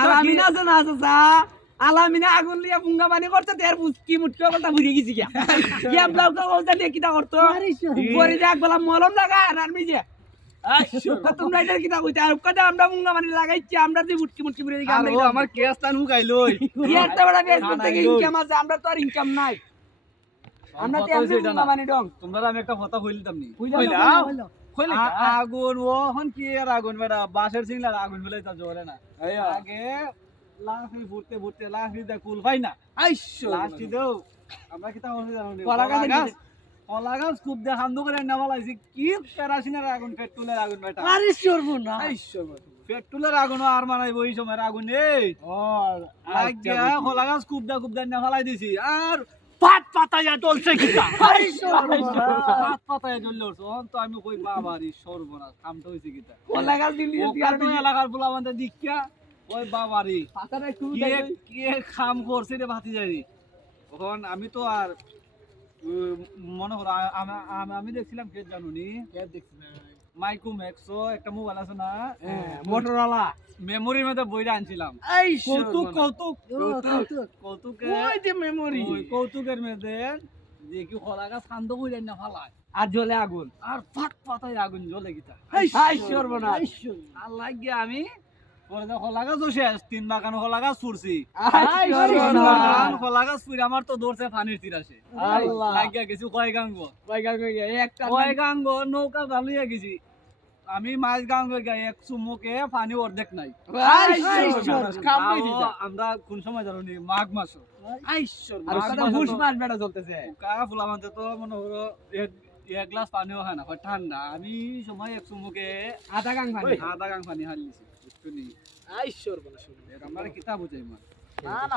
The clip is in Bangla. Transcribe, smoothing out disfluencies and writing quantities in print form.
আলামিনা জানা আছে আলামিনা আগুন লিয়া বুঙ্গা পানি করতে তের বুঝকি মুটকি বলতা বুঝে গেছি গিয়া গিয়া ব্লক বলতা দিয়ে কিটা করতো পরে যে একবেলা মলম লাগা আর মিজে তোমরা এটা কিটা কইতা আর কটা আমরা বুঙ্গা পানি লাগাইছি আমরা যে মুটকি মুটকি বুঝে গেছি আমরা আমার কেস টান হুকাইলই এত বড় বেশ করতে গিয়ে ইনকাম আছে আমরা তো আর ইনকাম নাই আমরা তো এমনি বুঙ্গা পানি ডং তোমরা আমি একটা কথা কইলাম নি কইলা আগুন ও হন কি আর আগুন বেটা বাসের সিংলার আগুন বেলাই তা জোরে না আগে লাফি ফুটতে ফুটতে লাফি দা কুল পাই না আইশো লাস্টি দেও আমরা কি তা হইছে জানো নি কলা গাছ খুব দে হান্দু করে না বলাইছি কি কেরাসিনের আগুন পেট্রোলের আগুন বেটা আরে সর্বনা আইশো পেট্রোলের আগুন আর মানাই ওই সময়ের আগুন এই ও লাগিয়া কলা গাছ খুব দা না ফলাই দিছি আর পাত পাতায়া জ্বলছে কিটা আইশো পাত পাতায়া জ্বলল তখন তো আমি কই বাবারি সর্বনাশ কামটা হইছে কিটা কলা গাছ দিলি আর এলাকার পোলা আমাদের দিক্কা ওই বাবারি পাতাটা একটু কে খাম করছে রে ভাতি যাই তখন আমি তো আর মনে করো আমি দেখছিলাম কে জানুনি মাইকো ম্যাক্সো একটা মোবাইল আছে না মোটরওয়ালা মেমোরির মধ্যে বইটা আনছিলাম কৌতুকের ওই যে মেমোরি কৌতুকের মধ্যে যে কি খোলা গাছ কান্দ বইলেন না ফালায় আর জ্বলে আগুন আর ফাট পাতায় আগুন জ্বলে গিতা আইশো না আর লাগিয়ে আমি পরে তো খোলা গাছও শেষ 3 বাগান খোলা গাছ ফুরছি বাগান খোলা গাছ ফুরে আমার তো দৌড়ছে পানির তীরাসে আল্লাহ লাগিয়া গেছি কয়গাঙ্গ একটা কয়গাঙ্গ নৌকা ঢালুইয়া গেছি আমি মাছ গাঙ্গ গাই এক চুমুকে পানি অর্ধেক নাই আমরা কোন সময় জানো নি মাঘ মাস ফুস মাছ বেড়া চলতেছে কা ফুলা মানতে তো মনে হলো এক গ্লাস পানিও হয় না ঠান্ডা আমি সময় এক চুমুকে আধা গাং পানি হারলিছি একটু নি আইশোর বলা আমার কিতাব বুঝাই মা না না